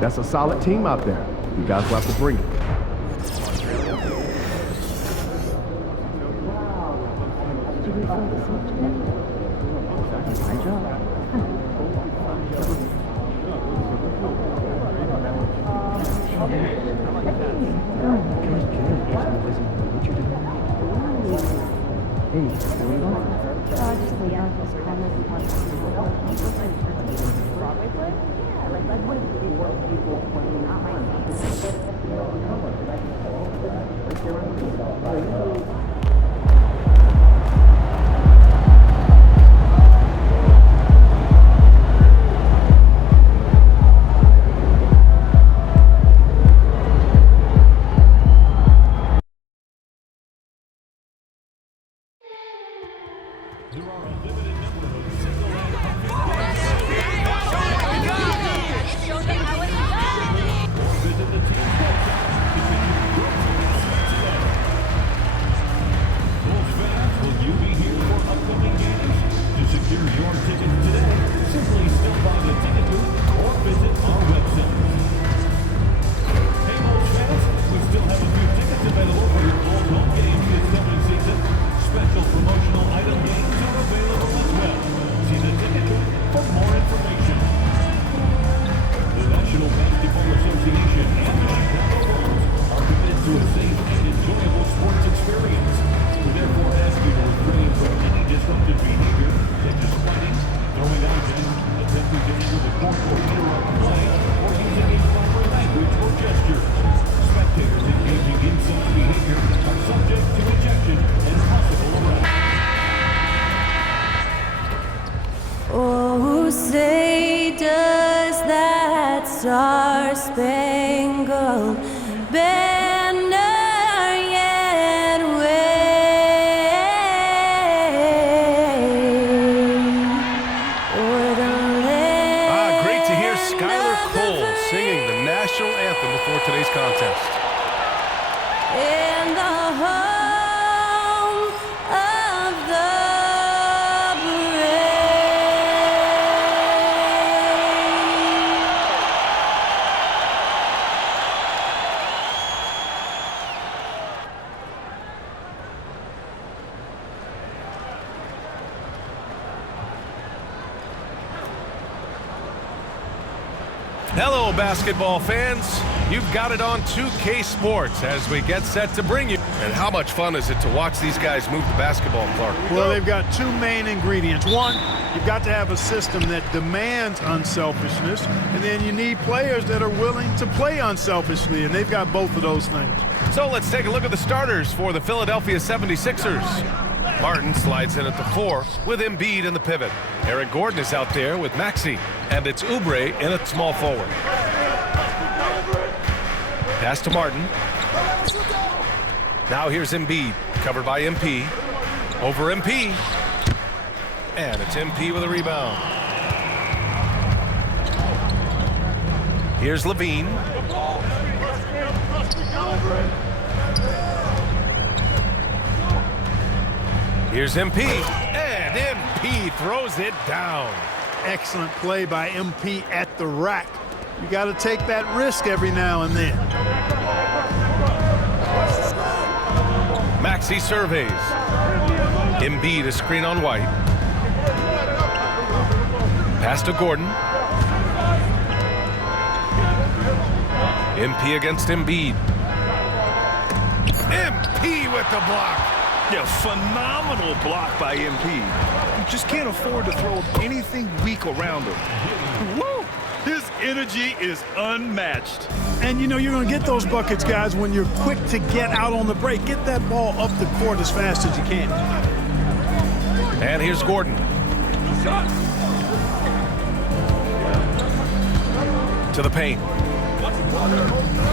That's a solid team out there. You guys will have to bring it. Oh, say does that star-spangled banner yet wave o'er the land? Great to hear Skylar Cole singing the national anthem before today's contest. In the home of the Hello, basketball fans. You've got it on 2K Sports as we get set to bring you. And how much fun is it to watch these guys move the basketball, Clark? Well, they've got two main ingredients. One, you've got to have a system that demands unselfishness, and then you need players that are willing to play unselfishly, and they've got both of those things. So let's take a look at the starters for the Philadelphia 76ers. Martin slides in at the 4 with Embiid in the pivot. Eric Gordon is out there with Maxey, and it's Oubre in at small forward. Pass to Martin. Now here's Embiid, covered by MP. Over MP. And it's MP with a rebound. Here's Levine. Here's MP, and MP throws it down. Excellent play by MP at the rack. You got to take that risk every now and then. Maxey surveys. Embiid a screen on White. Pass to Gordon. MP against Embiid. MP with the block. Yeah, phenomenal block by MP. You just can't afford to throw anything weak around him. Woo! His energy is unmatched. And you know you're going to get those buckets, guys, when you're quick to get out on the break. Get that ball up the court as fast as you can. And here's Gordon. To the paint.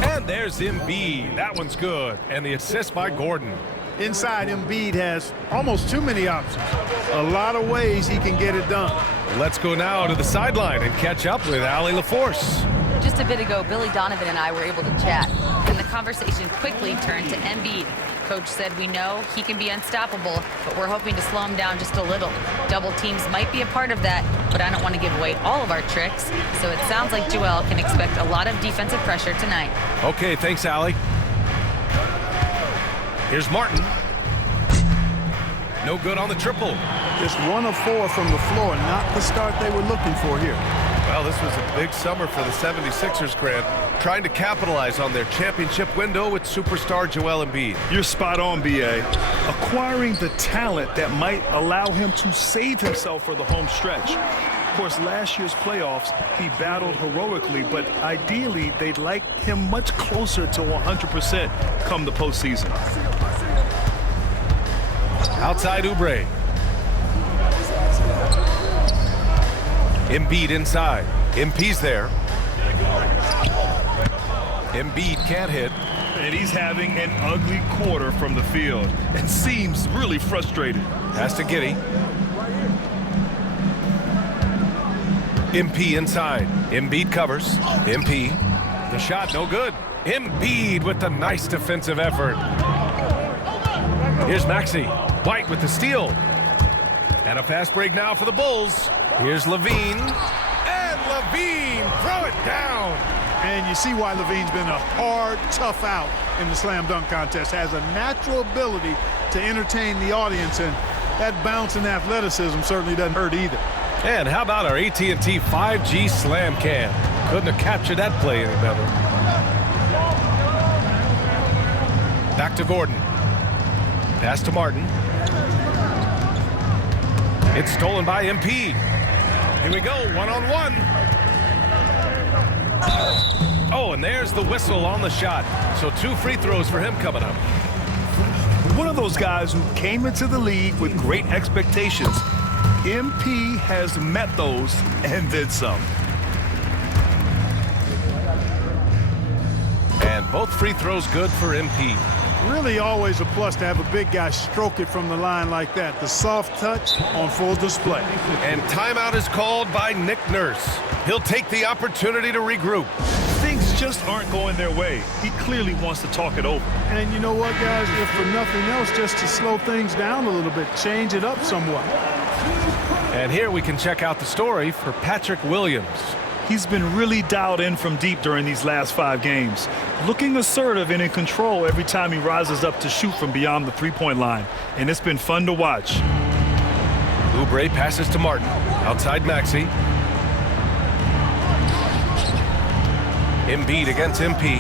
And there's Embiid. That one's good. And the assist by Gordon. Inside, Embiid has almost too many options. A lot of ways he can get it done. Let's go now to the sideline and catch up with Allie LaForce. Just a bit ago, Billy Donovan and I were able to chat, and the conversation quickly turned to Embiid. Coach said we know he can be unstoppable, but we're hoping to slow him down just a little. Double teams might be a part of that, but I don't want to give away all of our tricks. So it sounds like Joel can expect a lot of defensive pressure tonight. Okay, thanks, Allie. Here's Martin. No good on the triple. Just 1 of 4 from the floor, not the start they were looking for here. Well, this was a big summer for the 76ers, Grant, trying to capitalize on their championship window with superstar Joel Embiid. You're spot on, B.A. Acquiring the talent that might allow him to save himself for the home stretch. Of course, last year's playoffs, he battled heroically, but ideally, they'd like him much closer to 100% come the postseason. Outside Oubre. Embiid inside. MP's there. Embiid can't hit. And he's having an ugly quarter from the field and seems really frustrated. Pass to Giddey. MP inside. Embiid covers. MP. The shot no good. Embiid with the nice defensive effort. Here's Maxey. White with the steal. And a fast break now for the Bulls. Here's Levine. And Levine throw it down. And you see why Levine's been a hard, tough out in the slam dunk contest. Has a natural ability to entertain the audience, and that bounce and athleticism certainly doesn't hurt either. And how about our AT&T 5G slam cam? Couldn't have captured that play any better. Back to Gordon. Pass to Martin. It's stolen by MP. Here we go, one-on-one. Oh, and there's the whistle on the shot. So 2 free throws for him coming up. One of those guys who came into the league with great expectations. MP has met those and then some. And both free throws good for MP. Really always a plus to have a big guy stroke it from the line like that. The soft touch on full display. And timeout is called by Nick Nurse. He'll take the opportunity to regroup. Things just aren't going their way. He clearly wants to talk it over. And you know what, guys? If for nothing else, just to slow things down a little bit, change it up somewhat. And here we can check out the story for Patrick Williams. He's been really dialed in from deep during these last 5 games. Looking assertive and in control every time he rises up to shoot from beyond the three-point line. And it's been fun to watch. Oubre passes to Martin. Outside Maxey. Embiid against MP.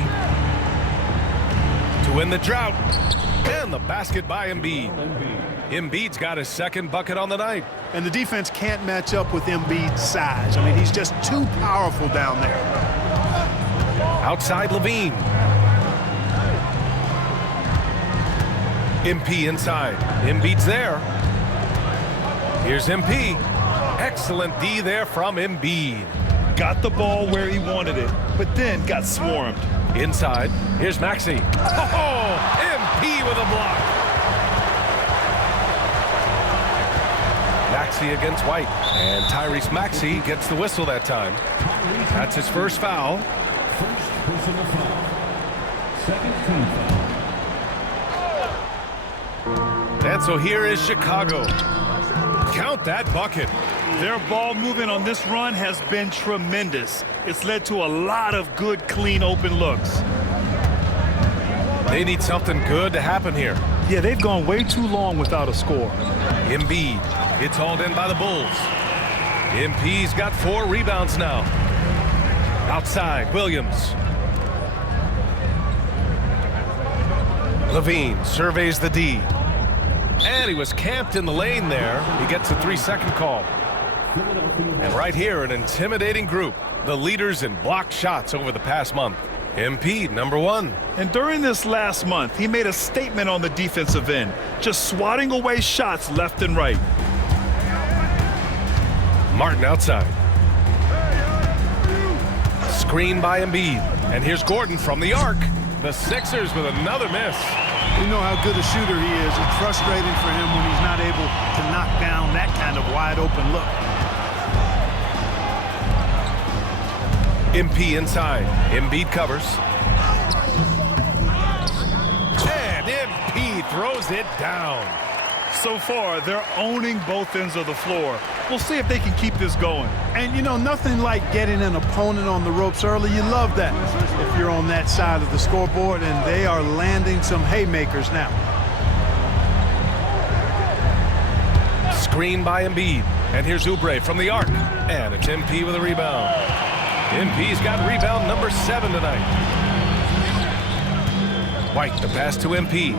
To win the drought. And the basket by Embiid. Embiid's got his second bucket on the night. And the defense can't match up with Embiid's size. I mean, he's just too powerful down there. Outside Levine. MP inside. Embiid's there. Here's MP. Excellent D there from Embiid. Got the ball where he wanted it, but then got swarmed. Inside. Here's Maxey. Oh, MP with a block. Maxey against White. And Tyrese Maxey gets the whistle that time. That's his first foul. First personal foul. Second team foul. And so here is Chicago. Count that bucket. Their ball movement on this run has been tremendous. It's led to a lot of good, clean, open looks. They need something good to happen here. Yeah, they've gone way too long without a score. Embiid. It's hauled in by the Bulls. MP's got 4 rebounds now. Outside, Williams. Levine surveys the D. And he was camped in the lane there. He gets a 3-second call. And right here, an intimidating group. The leaders in blocked shots over the past month. MP, number 1. And during this last month, he made a statement on the defensive end, just swatting away shots left and right. Martin outside. Screen by Embiid. And here's Gordon from the arc. The Sixers with another miss. You know how good a shooter he is. It's frustrating for him when he's not able to knock down that kind of wide open look. MP inside. Embiid covers. And MP throws it down. So far, they're owning both ends of the floor. We'll see if they can keep this going. And, you know, nothing like getting an opponent on the ropes early. You love that if you're on that side of the scoreboard, and they are landing some haymakers now. Screen by Embiid. And here's Oubre from the arc. And it's MP with a rebound. MP's got rebound number 7 tonight. White, the pass to MP.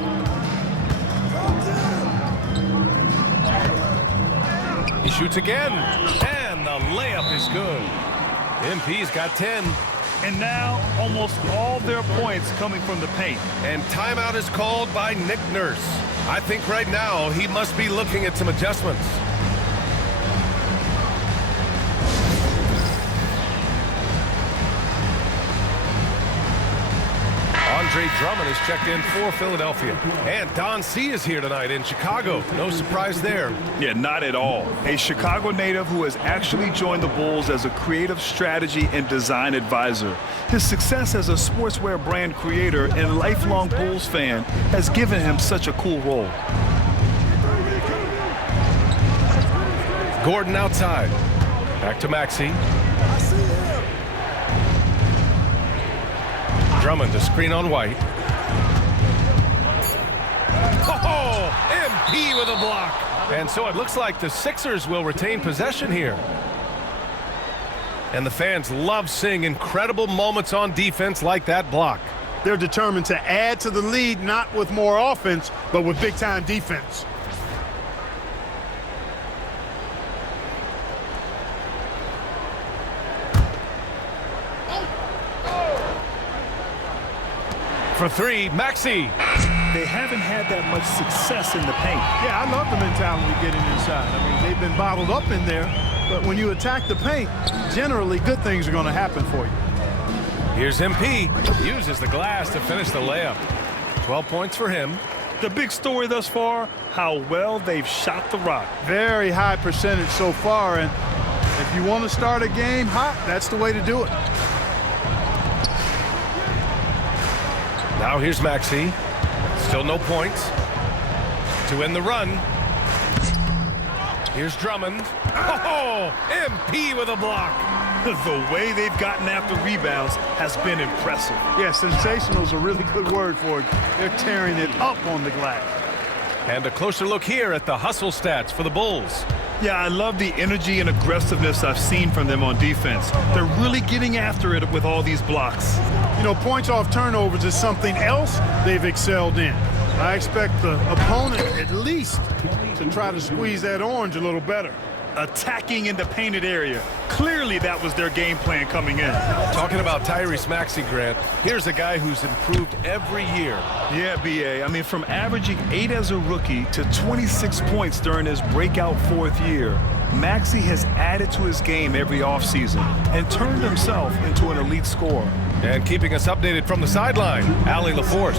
He shoots again, and the layup is good. MP's got 10. And now, almost all their points coming from the paint. And timeout is called by Nick Nurse. I think right now he must be looking at some adjustments. Andre Drummond is checked in for Philadelphia. And Don C is here tonight in Chicago. No surprise there. Yeah, not at all. A Chicago native who has actually joined the Bulls as a creative strategy and design advisor. His success as a sportswear brand creator and lifelong Bulls fan has given him such a cool role. Gordon outside. Back to Maxey. Drummond to screen on White. Oh, MP with a block. And so it looks like the Sixers will retain possession here. And the fans love seeing incredible moments on defense like that block. They're determined to add to the lead, not with more offense, but with big-time defense. For 3, Maxey. They haven't had that much success in the paint. Yeah, I love the mentality of getting inside. I mean, they've been bottled up in there, but when you attack the paint, generally good things are going to happen for you. Here's MP. Uses the glass to finish the layup. 12 points for him. The big story thus far, how well they've shot the rock. Very high percentage so far, and if you want to start a game hot, that's the way to do it. Now here's Maxey. Still no points. To end the run. Here's Drummond. Oh, MP with a block. The way they've gotten after rebounds has been impressive. Yeah, sensational is a really good word for it. They're tearing it up on the glass. And a closer look here at the hustle stats for the Bulls. Yeah, I love the energy and aggressiveness I've seen from them on defense. They're really getting after it with all these blocks. You know, points off turnovers is something else they've excelled in. I expect the opponent at least to try to squeeze that orange a little better. Attacking in the painted area. Clearly that was their game plan coming in. Talking about Tyrese Maxey, Grant, here's a guy who's improved every year. Yeah, BA. I mean, from averaging 8 as a rookie to 26 points during his breakout 4th year, Maxey has added to his game every offseason and turned himself into an elite scorer. And keeping us updated from the sideline, Allie LaForce.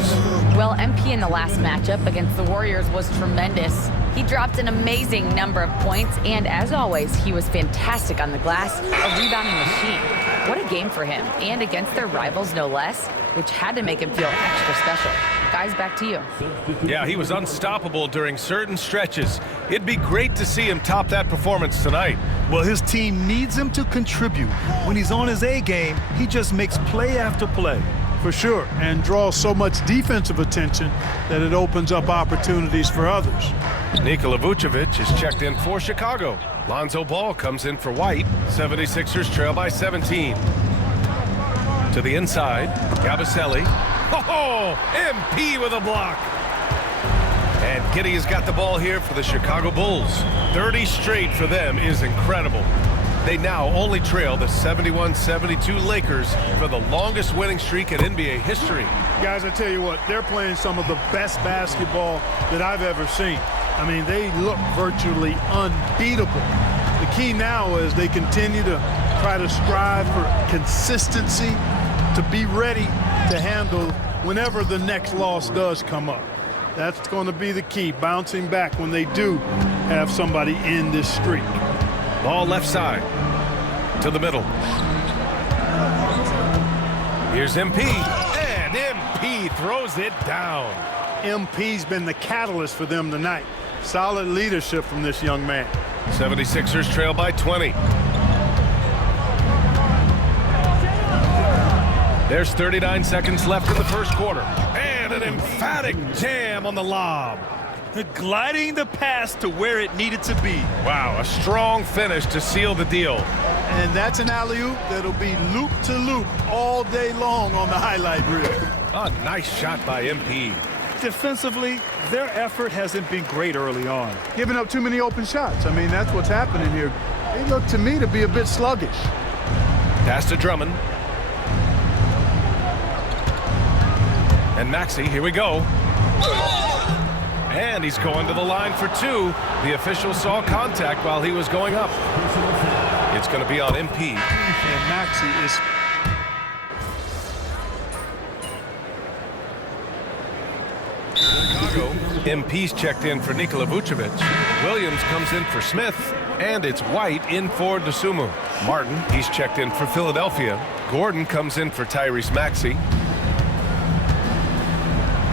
Well, MP in the last matchup against the Warriors was tremendous. He dropped an amazing number of points, and as always, he was fantastic on the glass, a rebounding machine. What a game for him, and against their rivals, no less, which had to make him feel extra special. Guys, back to you. Yeah, he was unstoppable during certain stretches. It'd be great to see him top that performance tonight. Well, his team needs him to contribute. When he's on his A game, he just makes play after play. For sure, and draws so much defensive attention that it opens up opportunities for others. Nikola Vucevic is checked in for Chicago. Lonzo Ball comes in for White. 76ers trail by 17. To the inside, Gabaselli. Oh, MP with a block. And Giddey has got the ball here for the Chicago Bulls. 30 straight for them is incredible. They now only trail the 71-72 Lakers for the longest winning streak in NBA history. Guys, I tell you what, they're playing some of the best basketball that I've ever seen. I mean, they look virtually unbeatable. The key now is they continue to try to strive for consistency, to be ready to handle whenever the next loss does come up. That's going to be the key, bouncing back when they do have somebody in this streak. Ball left side to the middle. Here's MP, and MP throws it down. MP's been the catalyst for them tonight. Solid leadership from this young man. 76ers trail by 20. There's 39 seconds left in the first quarter. And an emphatic jam on the lob. Gliding the pass to where it needed to be. Wow, a strong finish to seal the deal. And that's an alley-oop that'll be loop to loop all day long on the highlight reel. A nice shot by MP. Defensively, their effort hasn't been great early on. Giving up too many open shots. I mean, that's what's happening here. They look to me to be a bit sluggish. Pass to Drummond. And Maxey, here we go. And he's going to the line for two. The official saw contact while he was going up. It's going to be on MP. And Maxey is... Chicago. MP's checked in for Nikola Vucevic. Williams comes in for Smith. And it's White in for Dosunmu. Martin, he's checked in for Philadelphia. Gordon comes in for Tyrese Maxey.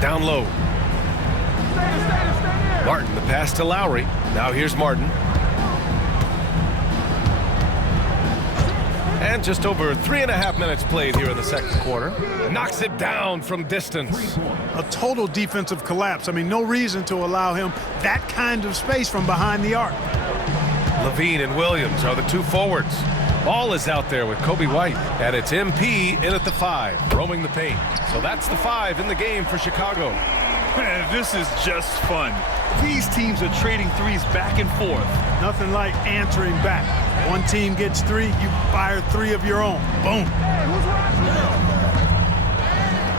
Down low. Martin, the pass to Lowry. Now here's Martin. And just over 3.5 minutes played here in the second quarter. Knocks it down from distance. A total defensive collapse. I mean, no reason to allow him that kind of space from behind the arc. Levine and Williams are the two forwards. Ball is out there with Kobe White. And it's MP in at the 5, roaming the paint. So that's the 5 in the game for Chicago. Man, this is just fun. These teams are trading threes back and forth. Nothing like answering back. One team gets 3, you fire 3 of your own. Boom.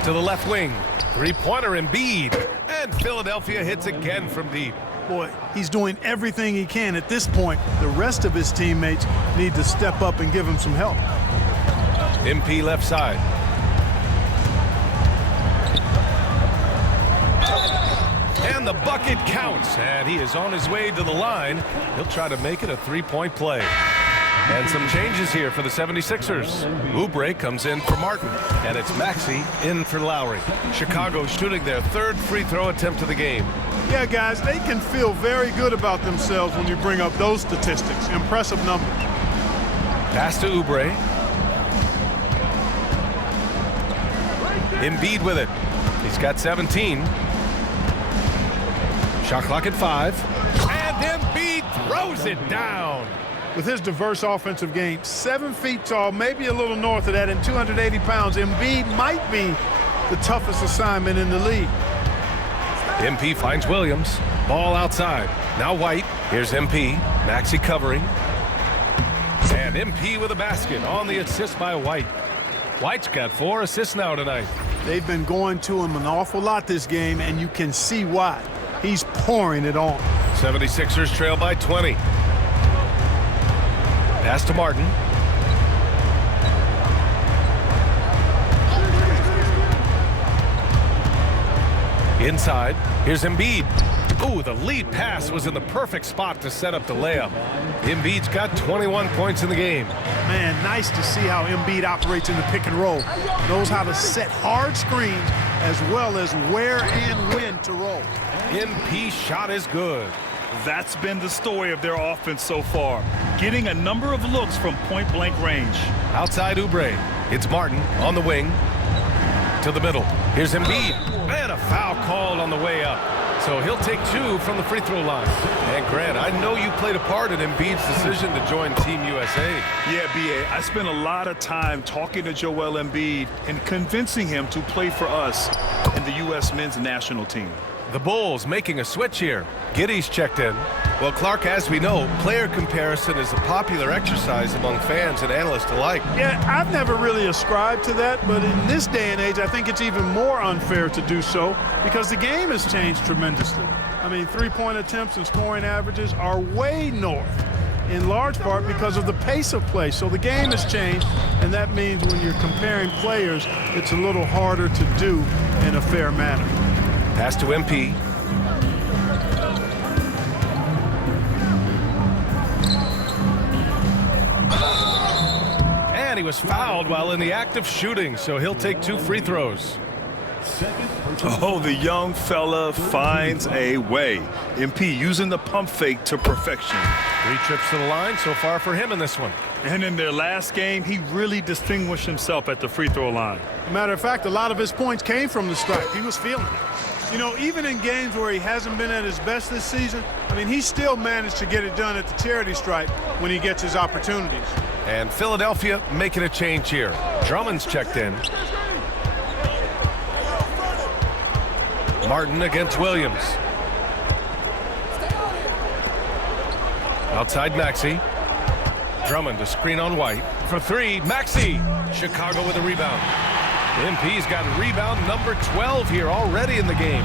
To the left wing. Three-pointer Embiid. And Philadelphia hits again from deep. Boy, he's doing everything he can at this point. The rest of his teammates need to step up and give him some help. MP left side. And the bucket counts, and he is on his way to the line. He'll try to make it a three-point play. And some changes here for the 76ers. Oubre comes in for Martin, and it's Maxey in for Lowry. Chicago shooting their 3rd free throw attempt of the game. Yeah, guys, they can feel very good about themselves when you bring up those statistics. Impressive numbers. Pass to Oubre. Embiid with it. He's got 17. Shot clock at 5. And Embiid throws it down. With his diverse offensive game, 7 feet tall, maybe a little north of that, and 280 pounds, Embiid might be the toughest assignment in the league. MP finds Williams. Ball outside. Now White. Here's MP. Maxey covering. And MP with a basket on the assist by White. White's got 4 assists now tonight. They've been going to him an awful lot this game, and you can see why. He's pouring it on. 76ers trail by 20. Pass to Martin. Inside. Here's Embiid. Ooh, the lead pass was in the perfect spot to set up the layup. Embiid's got 21 points in the game. Man, nice to see how Embiid operates in the pick and roll. Knows how to set hard screens as well as where and when to roll. MP's shot is good. That's been the story of their offense so far. Getting a number of looks from point-blank range. Outside Oubre. It's Martin on the wing. To the middle. Here's Embiid. And a foul called on the way up. So he'll take 2 from the free throw line. And Grant, I know you played a part in Embiid's decision to join Team USA. Yeah, B.A., I spent a lot of time talking to Joel Embiid and convincing him to play for us in the U.S. men's national team. The Bulls making a switch here. Giddey's checked in. Well, Clark, as we know, player comparison is a popular exercise among fans and analysts alike. Yeah, I've never really ascribed to that, but in this day and age, I think it's even more unfair to do so because the game has changed tremendously. I mean, three-point attempts and scoring averages are way north, in large part because of the pace of play. So the game has changed, and that means when you're comparing players, it's a little harder to do in a fair manner. Pass to MP. And he was fouled while in the act of shooting, so he'll take 2 free throws. Second personal Oh, the young fella finds a way. MP using the pump fake to perfection. 3 trips to the line so far for him in this one. And in their last game, he really distinguished himself at the free throw line. Matter of fact, a lot of his points came from the stripe. He was feeling it. You know, even in games where he hasn't been at his best this season, I mean, he still managed to get it done at the charity stripe when he gets his opportunities. And Philadelphia making a change here. Drummond's checked in. Martin against Williams. Outside Maxey. Drummond to screen on White. For 3, Maxey. Chicago with a rebound. MP's got rebound number 12 here already in the game.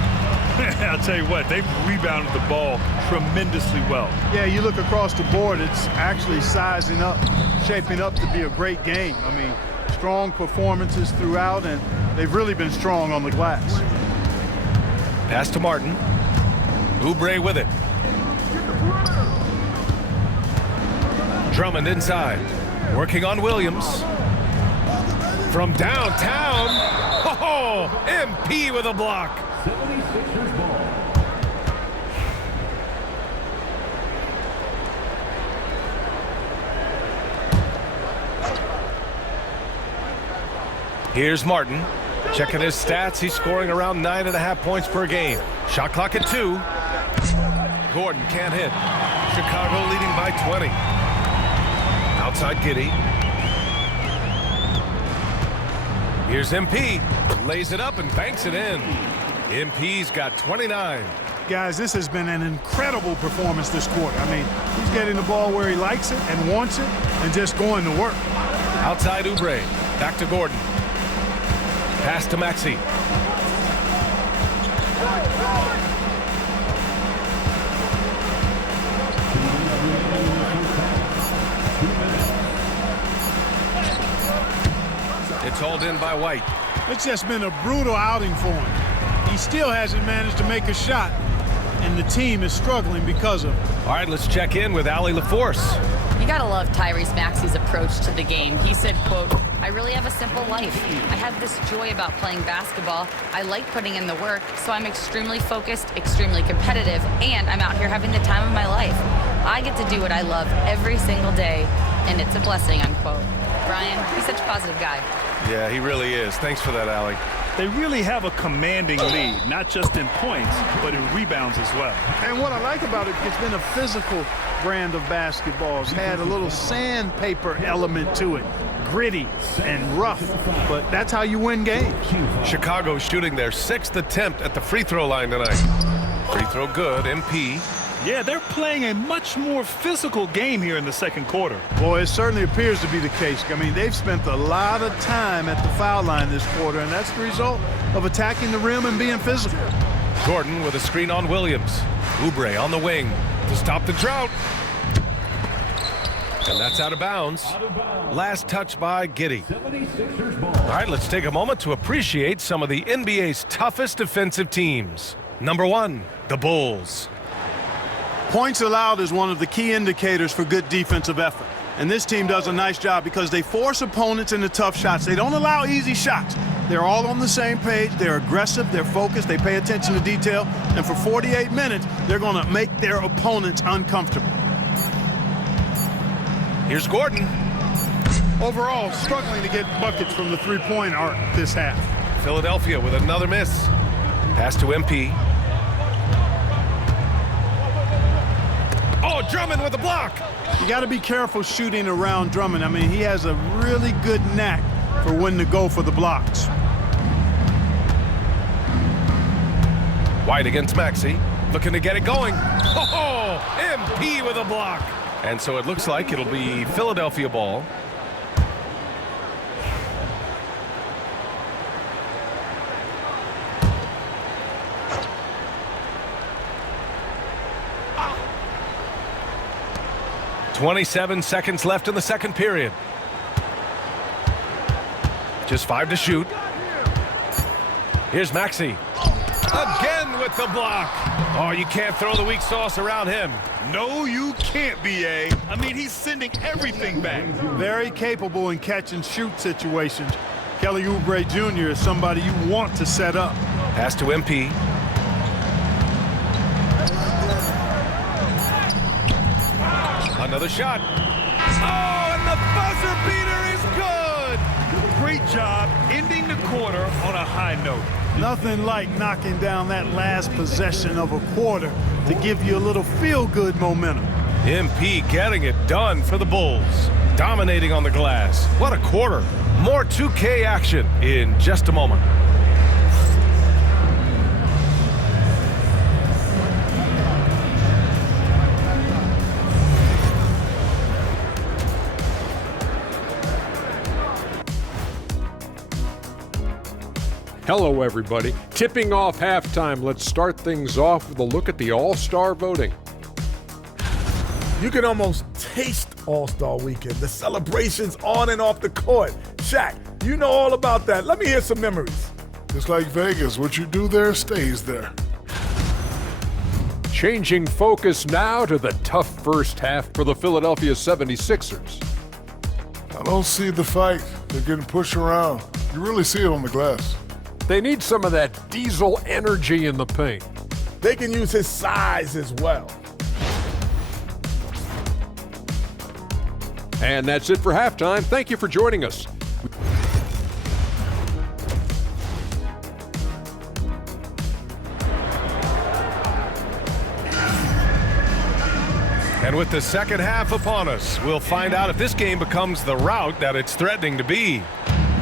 I'll tell you what, they've rebounded the ball tremendously well. Yeah, you look across the board, it's actually sizing up, shaping up to be a great game. I mean, strong performances throughout, and they've really been strong on the glass. Pass to Martin. Oubre with it. Drummond inside. Working on Williams. From downtown. Oh, MP with a block. 76ers ball. Here's Martin. Checking his stats. He's scoring around 9.5 points per game. Shot clock at 2. Gordon can't hit. Chicago leading by 20. Outside Giddey. Here's MP. Lays it up and banks it in. MP's got 29. Guys, this has been an incredible performance this quarter. I mean, he's getting the ball where he likes it and wants it and just going to work. Outside Oubre. Back to Gordon. Pass to Maxey. It's hauled in by White. It's just been a brutal outing for him. He still hasn't managed to make a shot, and the team is struggling because of it. All right, let's check in with Allie LaForce. You gotta love Tyrese Maxey's approach to the game. He said, quote, "I really have a simple life. I have this joy about playing basketball. I like putting in the work, so I'm extremely focused, extremely competitive, and I'm out here having the time of my life. I get to do what I love every single day, and it's a blessing," unquote. Brian, he's such a positive guy. Yeah, he really is. Thanks for that, Allie. They really have a commanding lead, not just in points, but in rebounds as well. And what I like about it, it's been a physical brand of basketball. It's had a little sandpaper element to it. Gritty and rough, but that's how you win games. Chicago shooting their 6th attempt at the free throw line tonight. Free throw good, MP. Yeah, they're playing a much more physical game here in the second quarter. Boy, it certainly appears to be the case. I mean, they've spent a lot of time at the foul line this quarter, and that's the result of attacking the rim and being physical. Gordon with a screen on Williams. Oubre on the wing to stop the drought. And that's out of bounds. Last touch by Giddey. 76ers ball. All right, let's take a moment to appreciate some of the NBA's toughest defensive teams. Number 1, the Bulls. Points allowed is one of the key indicators for good defensive effort. And this team does a nice job because they force opponents into tough shots. They don't allow easy shots. They're all on the same page. They're aggressive. They're focused. They pay attention to detail. And for 48 minutes, they're going to make their opponents uncomfortable. Here's Gordon. Overall, struggling to get buckets from the three-point arc this half. Philadelphia with another miss. Pass to MP. Oh, Drummond with a block. You got to be careful shooting around Drummond. I mean, he has a really good knack for when to go for the blocks. White against Maxey. Looking to get it going. Oh, MP with a block. And so it looks like it'll be Philadelphia ball. .27 seconds left in the second period. Just 5 to shoot. Here's Maxey. Again with the block. Oh, you can't throw the weak sauce around him. No, you can't, B.A. I mean, he's sending everything back. Very capable in catch and shoot situations. Kelly Oubre Jr. is somebody you want to set up. Pass to MP. Another shot. Oh, and the buzzer beater is good. Great job ending the quarter on a high note. Nothing like knocking down that last possession of a quarter to give you a little feel-good momentum. MP getting it done for the Bulls. Dominating on the glass. What a quarter. More 2K action in just a moment. Hello, everybody. Tipping off halftime, let's start things off with a look at the All-Star voting. You can almost taste All-Star Weekend, the celebrations on and off the court. Shaq, you know all about that. Let me hear some memories. It's like Vegas. What you do there stays there. Changing focus now to the tough first half for the Philadelphia 76ers. I don't see the fight. They're getting pushed around. You really see it on the glass. They need some of that diesel energy in the paint. They can use his size as well. And that's it for halftime. Thank you for joining us. And with the second half upon us, we'll find out if this game becomes the rout that it's threatening to be.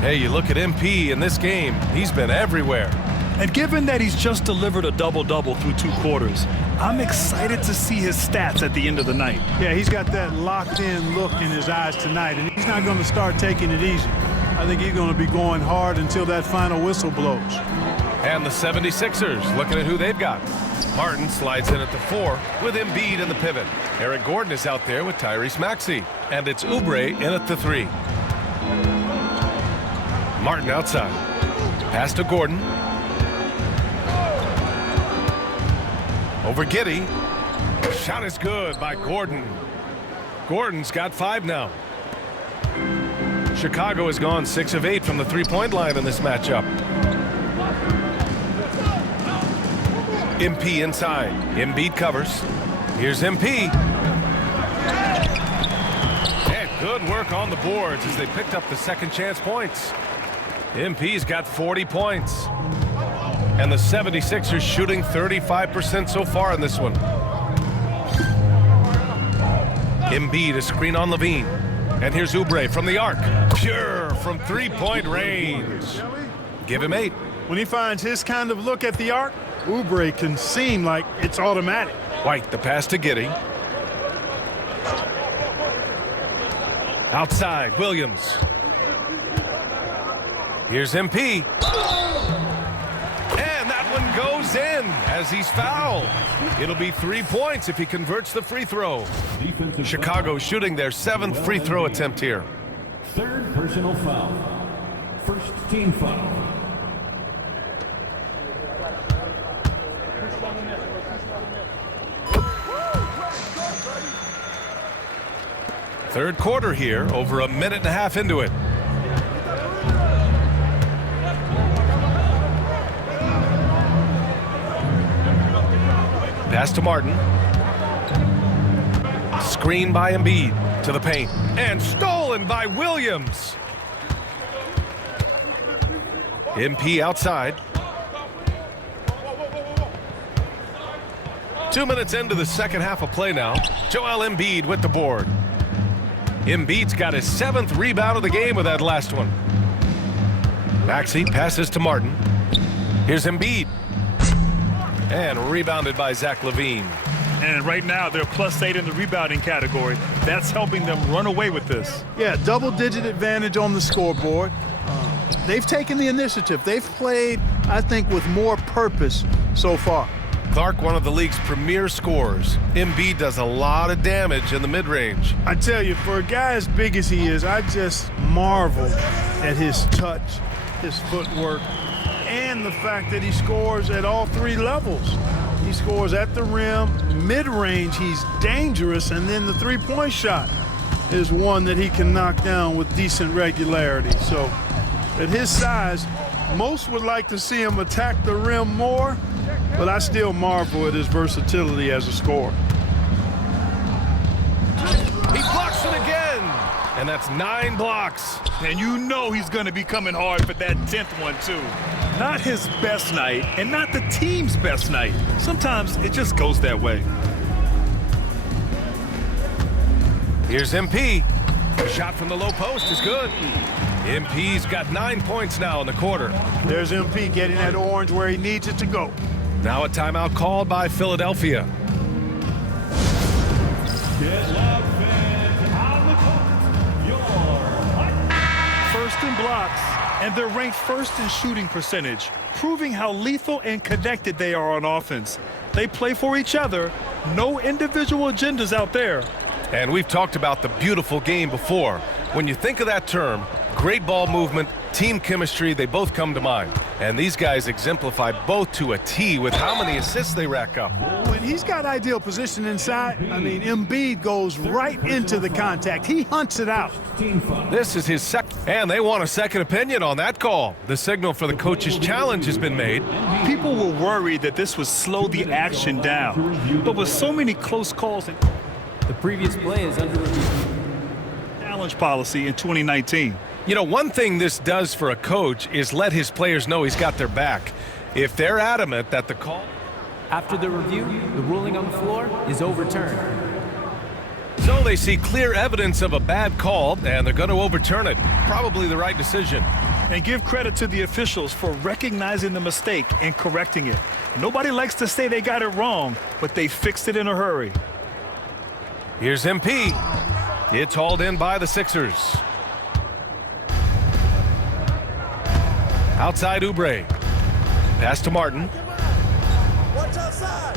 Hey, you look at MP in this game, he's been everywhere. And given that he's just delivered a double-double through 2 quarters, I'm excited to see his stats at the end of the night. Yeah, he's got that locked-in look in his eyes tonight, and he's not going to start taking it easy. I think he's going to be going hard until that final whistle blows. And the 76ers looking at who they've got. Martin slides in at the 4 with Embiid in the pivot. Eric Gordon is out there with Tyrese Maxey. And it's Oubre in at the 3. Martin outside. Pass to Gordon. Over Giddey. Shot is good by Gordon. Gordon's got 5 now. Chicago has gone 6 of 8 from the three-point line in this matchup. MP inside. Embiid covers. Here's MP. And good work on the boards as they picked up the second chance points. MP's got 40 points. And the 76ers shooting 35% so far in this one. Embiid a screen on Levine. And here's Oubre from the arc. Pure from three-point range. Give him 8. When he finds his kind of look at the arc, Oubre can seem like it's automatic. White, the pass to Giddey. Outside, Williams. Here's MP. And that one goes in as he's fouled. It'll be 3 points if he converts the free throw. Chicago shooting their 7th free throw attempt here. 3rd personal foul. 1st team foul. Third quarter here, over a minute and a half into it. Pass to Martin. Screen by Embiid to the paint. And stolen by Williams. MP outside. 2 minutes into the second half of play now. Joel Embiid with the board. Embiid's got his 7th rebound of the game with that last one. Maxey passes to Martin. Here's Embiid. And rebounded by Zach LaVine. And right now, they're +8 in the rebounding category. That's helping them run away with this. Yeah, double-digit advantage on the scoreboard. They've taken the initiative. They've played, I think, with more purpose so far. Clark, one of the league's premier scorers. Embiid does a lot of damage in the mid-range. I tell you, for a guy as big as he is, I just marvel at his touch, his footwork, and the fact that he scores at all 3 levels. He scores at the rim, mid-range, he's dangerous, and then the three-point shot is one that he can knock down with decent regularity. So At his size, most would like to see him attack the rim more, but I still marvel at his versatility as a scorer. He blocks it again, and that's 9 blocks. And you know he's going to be coming hard for that 10th one, too. Not his best night, and not the team's best night. Sometimes it just goes that way. Here's MP. The shot from the low post is good. MP's got 9 points now in the quarter. There's MP getting that orange where he needs it to go. Now a timeout called by Philadelphia. First in blocks, and they're ranked first in shooting percentage, proving how lethal and connected they are on offense. They play for each other, no individual agendas out there. And we've talked about the beautiful game before. When you think of that term, great ball movement, team chemistry, they both come to mind. And these guys exemplify both to a T with how many assists they rack up. When he's got ideal position inside, I mean, Embiid goes right into the contact. He hunts it out. This is his second, and they want a second opinion on that call. The signal for the coach's challenge has been made. People were worried that this would slow the action down. But with so many close calls, The previous play is under review. challenge policy in 2019. You know, one thing this does for a coach is let his players know he's got their back. If they're adamant that the call... After the review, the ruling on the floor is overturned. So they see clear evidence of a bad call, and they're going to overturn it. Probably the right decision. And give credit to the officials for recognizing the mistake and correcting it. Nobody likes to say they got it wrong, but they fixed it in a hurry. Here's MP. It's hauled in by the Sixers. Outside Oubre. Pass to Martin. Watch outside.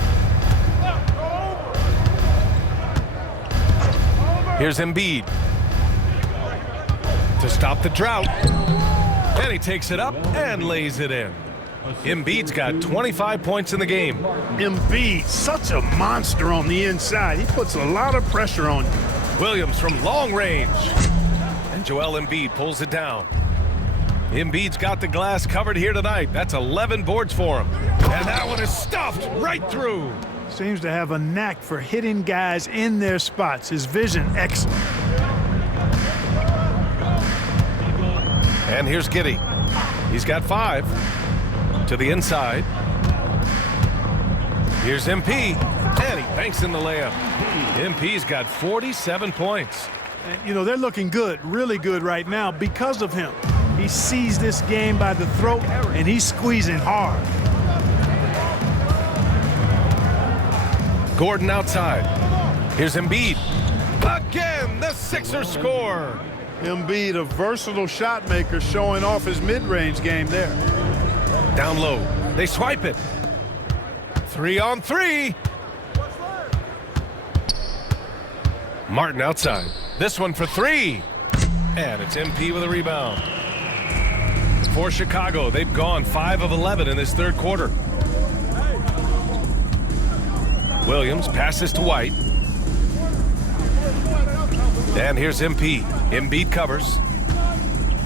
Here's Embiid. To stop the drought. And he takes it up and lays it in. Embiid's got 25 points in the game. Embiid, such a monster on the inside. He puts a lot of pressure on you. Williams from long range. And Joel Embiid pulls it down. Embiid's got the glass covered here tonight. That's 11 boards for him. And that one is stuffed right through. Seems to have a knack for hitting guys in their spots. His vision, excellent. And here's Giddey. He's got 5. To the inside. Here's MP. And he banks in the layup. MP's got 47 points. And, you know, they're looking good, really good right now because of him. He sees this game by the throat, and he's squeezing hard. Gordon outside. Here's Embiid. Again, the Sixers score. Embiid, a versatile shot maker, showing off his mid-range game there. Down low. They swipe it. 3 on 3. Martin outside. This one for 3. And it's MP with a rebound. For Chicago, they've gone 5 of 11 in this third quarter. Williams passes to White. And here's MP. Embiid covers.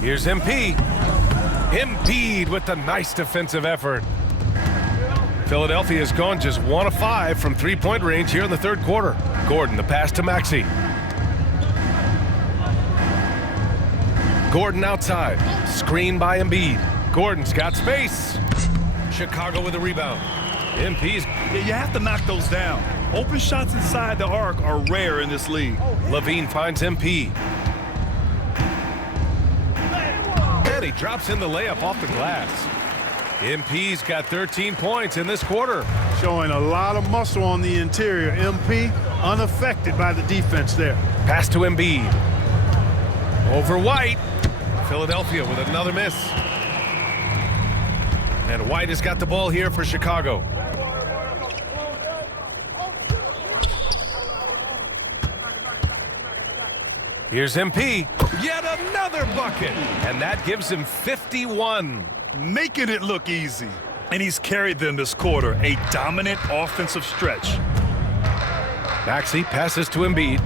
Here's MP. Embiid with the nice defensive effort. Philadelphia has gone just 1 of 5 from three-point range here in the third quarter. Gordon, the pass to Maxey. Gordon outside. Screen by Embiid. Gordon's got space. Chicago with a rebound. MP's. Yeah, you have to knock those down. Open shots inside the arc are rare in this league. Levine finds MP. And he drops in the layup off the glass. MP's got 13 points in this quarter. Showing a lot of muscle on the interior. MP unaffected by the defense there. Pass to Embiid. Over White. Philadelphia with another miss. And White has got the ball here for Chicago. Here's MP. Yet another bucket. And that gives him 51. Making it look easy. And he's carried them this quarter. A dominant offensive stretch. Maxey passes to Embiid.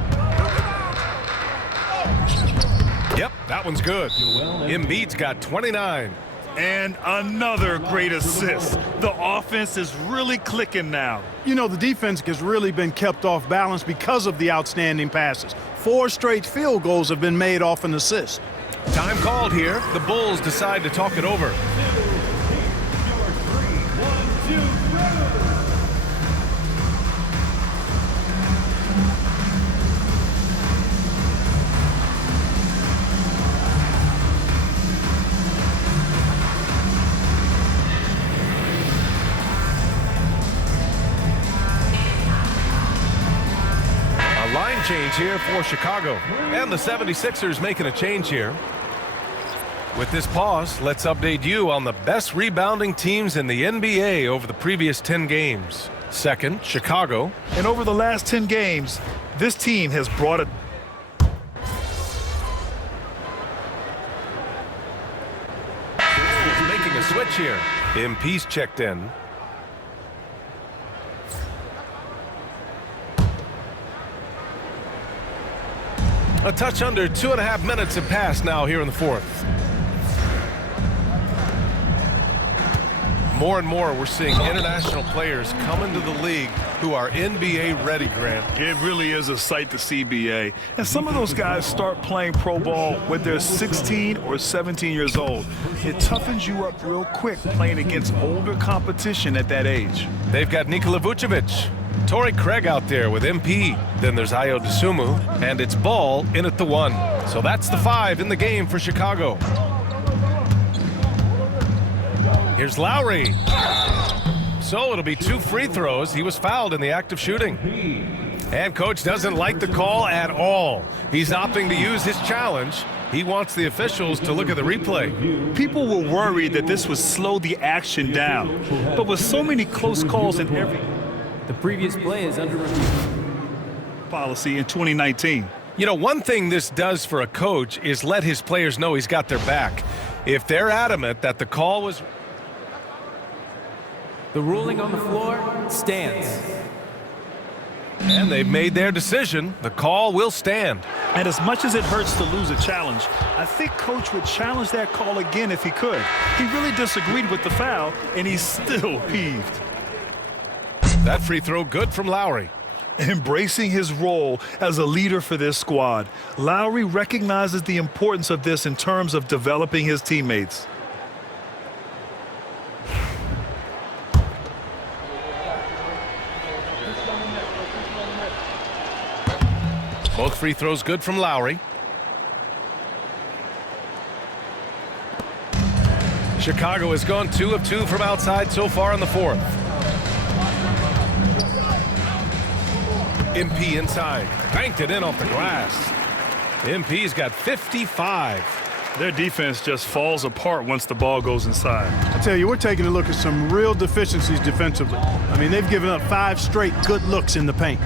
Yep, That one's good. Embiid's got 29. And another great assist. The offense is really clicking now. You know, the defense has really been kept off balance because of the outstanding passes. 4 straight field goals have been made off an assist. Time called here. The Bulls decide to talk it over. Line change here for Chicago. And the 76ers making a change here. With this pause, let's update you on the best rebounding teams in the NBA over the previous 10 games. Second, Chicago. And over the last 10 games, this team has brought it. Making a switch here. MP's checked in. A touch under 2.5 minutes have passed now here in the fourth. More and more we're seeing international players come into the league who are NBA ready, Grant. It really is a sight to see, BA. And some of those guys start playing pro ball when they're 16 or 17 years old. It toughens you up real quick playing against older competition at that age. They've got Nikola Vucevic, Torrey Craig out there with MP. Then there's Ayo Dosunmu, and it's Ball in at the 1. So that's the 5 in the game for Chicago. Here's Lowry. So it'll be 2 free throws. He was fouled in the act of shooting. And coach doesn't like the call at all. He's opting to use his challenge. He wants the officials to look at the replay. People were worried that this would slow the action down. But with so many close calls in every The previous play is under review. Policy in 2019. You know, one thing this does for a coach is let his players know he's got their back. If they're adamant that the call was... The ruling on the floor stands. And they've made their decision. The call will stand. And as much as it hurts to lose a challenge, I think coach would challenge that call again if he could. He really disagreed with the foul, and he's still peeved. That free throw good from Lowry. Embracing his role as a leader for this squad, Lowry recognizes the importance of this in terms of developing his teammates. Both free throws good from Lowry. Chicago has gone 2 of 2 from outside so far in the fourth. MP inside. Banked it in off the glass. MP's got 55. Their defense just falls apart once the ball goes inside. I tell you, we're taking a look at some real deficiencies defensively. I mean, they've given up 5 straight good looks in the paint.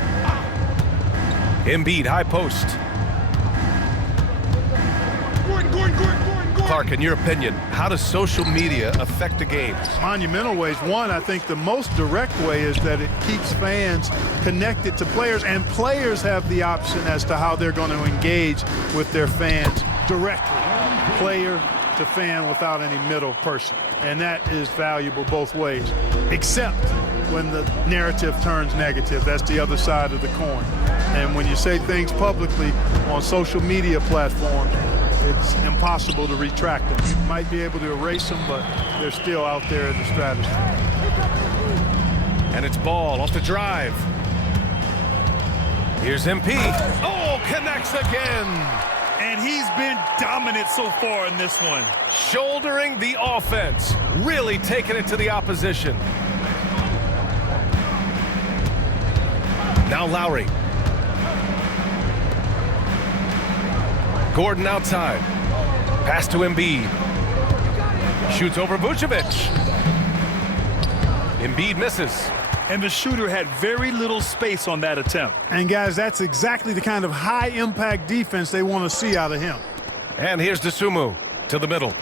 Embiid, high post. Clark, in your opinion, how does social media affect the game? Monumental ways. One, I think the most direct way is that it keeps fans connected to players, and players have the option as to how they're going to engage with their fans directly, player to fan, without any middle person. And that is valuable both ways, except when the narrative turns negative. That's the other side of the coin. And when you say things publicly on social media platforms, it's impossible to retract them. You might be able to erase them, but they're still out there in the stratosphere. And it's Ball off the drive. Here's MP. Oh, connects again. And he's been dominant so far in this one. Shouldering the offense. Really taking it to the opposition. Now Lowry. Gordon outside. Pass to Embiid. Shoots over Vucevic. Embiid misses. And the shooter had very little space on that attempt. And guys, that's exactly the kind of high-impact defense they want to see out of him. And here's Dosunmu to the middle.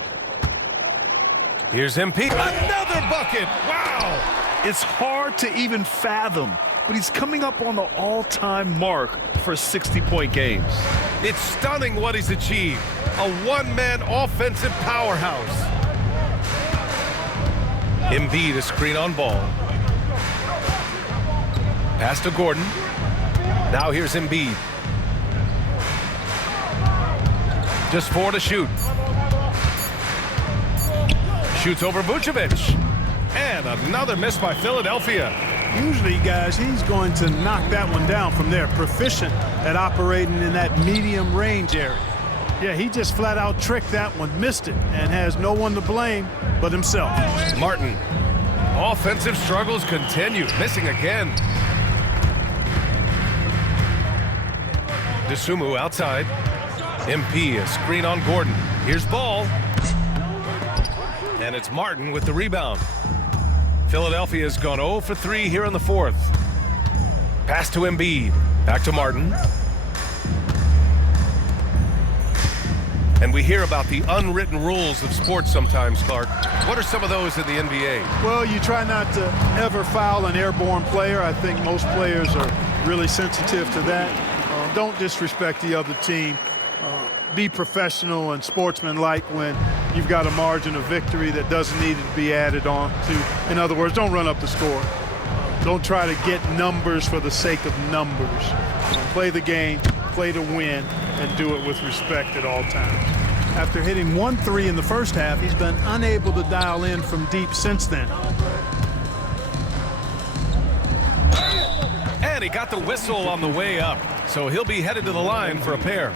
Here's MP. Another bucket. Wow. It's hard to even fathom, but he's coming up on the all-time mark for 60-point games. It's stunning what he's achieved. a one-man offensive powerhouse. Embiid a screen on ball. Pass to Gordon. Now here's Embiid. Just 4 to shoot. Shoots over Vucevic. And another miss by Philadelphia. Usually, guys, he's going to knock that one down from there. Proficient at operating in that medium range area. Yeah, he just flat out tricked that one, missed it, and has no one to blame but himself. Martin. Offensive struggles continue, missing again. DeSumo outside. MP a screen on Gordon. Here's Ball. And it's Martin with the rebound. Philadelphia's gone 0 for 3 here in the fourth. Pass to Embiid. Back to Martin. And we hear about the unwritten rules of sports sometimes, Clark. What are some of those in the NBA? Well, you try not to ever foul an airborne player. I think most players are really sensitive to that. Don't disrespect the other team. Be professional and sportsmanlike when you've got a margin of victory that doesn't need to be added on to. In other words, don't run up the score. Don't try to get numbers for the sake of numbers. Play the game, play to win, and do it with respect at all times. After hitting 1 3 in the first half, he's been unable to dial in from deep since then. And he got the whistle on the way up, so he'll be headed to the line for a pair.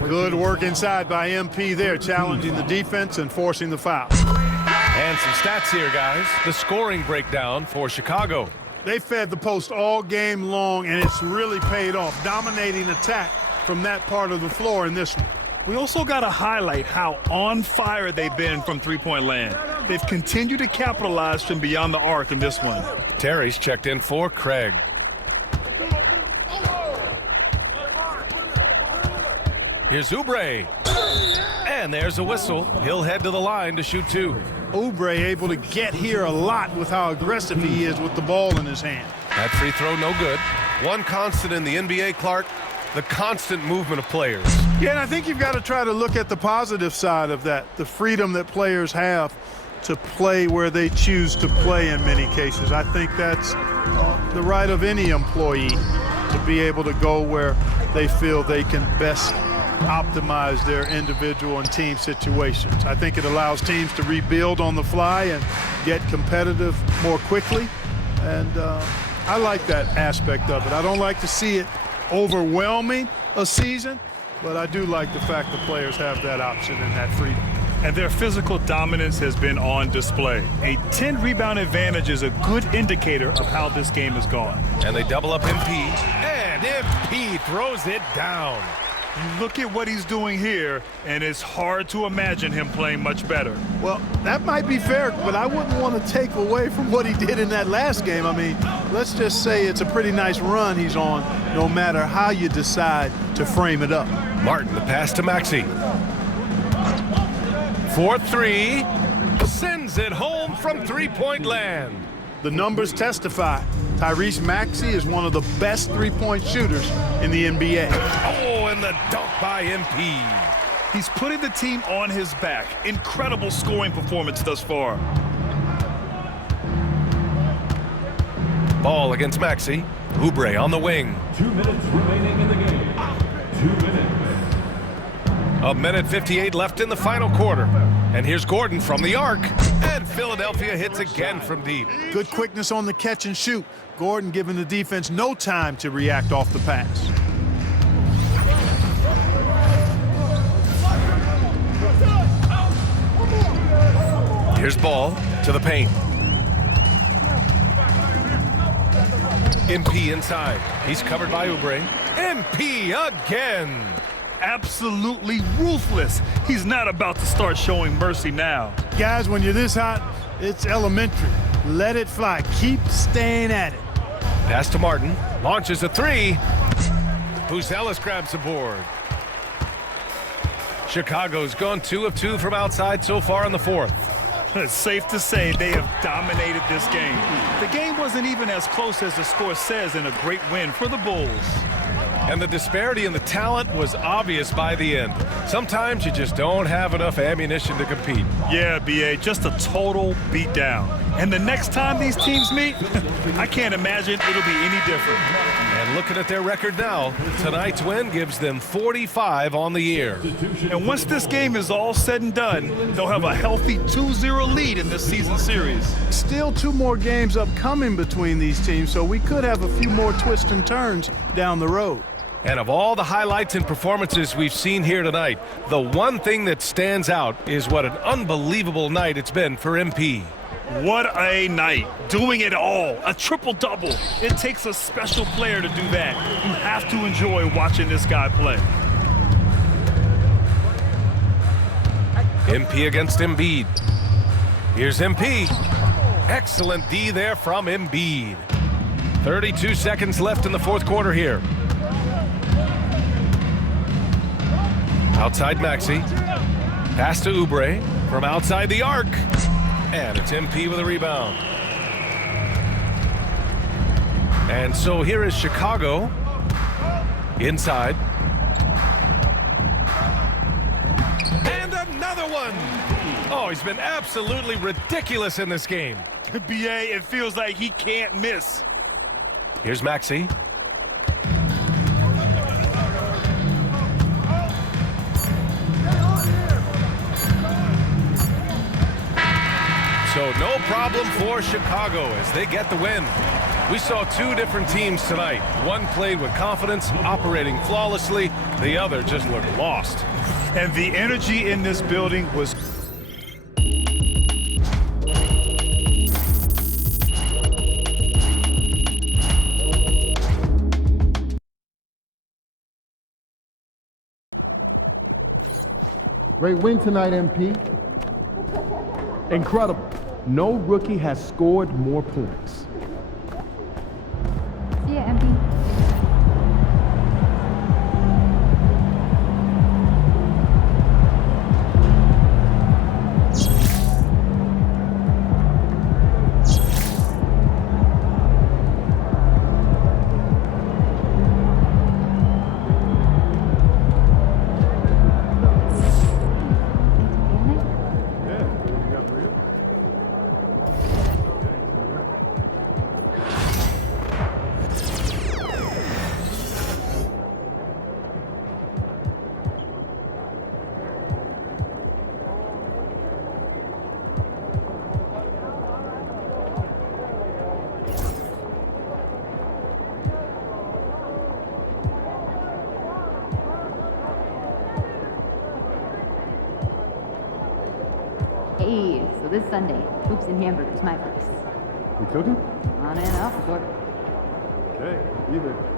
Good work inside by MP there, challenging the defense and forcing the foul. And some stats here, guys. The scoring breakdown for Chicago. They fed the post all game long, and it's really paid off. Dominating attack from that part of the floor in this one. We also got to highlight how on fire they've been from three-point land. They've continued to capitalize from beyond the arc in this one. Terry's checked in for Craig. Here's Oubre. And there's a whistle. He'll head to the line to shoot 2. Oubre able to get here a lot with how aggressive he is with the ball in his hand. That free throw no good. One constant in the NBA, Clark, the constant movement of players. Yeah, and I think you've got to try to look at the positive side of that, the freedom that players have to play where they choose to play in many cases. I think that's the right of any employee to be able to go where they feel they can best optimize their individual and team situations. I think it allows teams to rebuild on the fly and get competitive more quickly, and I like that aspect of it. I don't like to see it overwhelming a season, but I do like the fact that players have that option and that freedom. And their physical dominance has been on display. A 10-rebound advantage is a good indicator of how this game has gone. And they double up MP, and MP throws it down. You look at what he's doing here, and it's hard to imagine him playing much better. Well, that might be fair, but I wouldn't want to take away from what he did in that last game. I mean, let's just say it's a pretty nice run he's on, no matter how you decide to frame it up. Martin, the pass to Maxey. 4-3, sends it home from three-point land. The numbers testify. Tyrese Maxey is one of the best three-point shooters in the NBA. Oh, and the dunk by MP. He's putting the team on his back. Incredible scoring performance thus far. Ball against Maxey. Oubre on the wing. 2 minutes remaining in the game. 2 minutes. A minute 58 left in the final quarter. And here's Gordon from the arc. And Philadelphia hits again from deep. Good quickness on the catch and shoot. Gordon giving the defense no time to react off the pass. Here's Ball to the paint. MP inside. He's covered by Oubre. MP again. Absolutely ruthless. He's not about to start showing mercy now. Guys, when you're this hot, it's elementary. Let it fly. Keep staying at it. Pass to Martin. Launches a 3. Buzelis grabs the board. Chicago's gone 2 of 2 from outside so far in the fourth. It's safe to say they have dominated this game. The game wasn't even as close as the score says in a great win for the Bulls. And the disparity in the talent was obvious by the end. Sometimes you just don't have enough ammunition to compete. Yeah, BA, just a total beatdown. And the next time these teams meet, I can't imagine it'll be any different. And looking at their record now, tonight's win gives them 45 on the year. And once this game is all said and done, they'll have a healthy 2-0 lead in this season series. Still 2 more games upcoming between these teams, so we could have a few more twists and turns down the road. And of all the highlights and performances we've seen here tonight, the one thing that stands out is what an unbelievable night it's been for MP. What a night. Doing it all. A triple-double. It takes a special player to do that. You have to enjoy watching this guy play. MP against Embiid. Here's MP. Excellent D there from Embiid. 32 seconds left in the fourth quarter here. Outside Maxey. Pass to Oubre from outside the arc. And it's MP with a rebound. And so here is Chicago. Inside. And another one. Oh, he's been absolutely ridiculous in this game. BA, it feels like he can't miss. Here's Maxey. So no problem for Chicago as they get the win. We saw 2 different teams tonight. One played with confidence, operating flawlessly. The other just looked lost. And the energy in this building was... Great win tonight, MP. Incredible. No rookie has scored more points. See ya, MP. Hey, so this Sunday, hoops and hamburgers, my place. We cooking? On and off the court. Okay, either.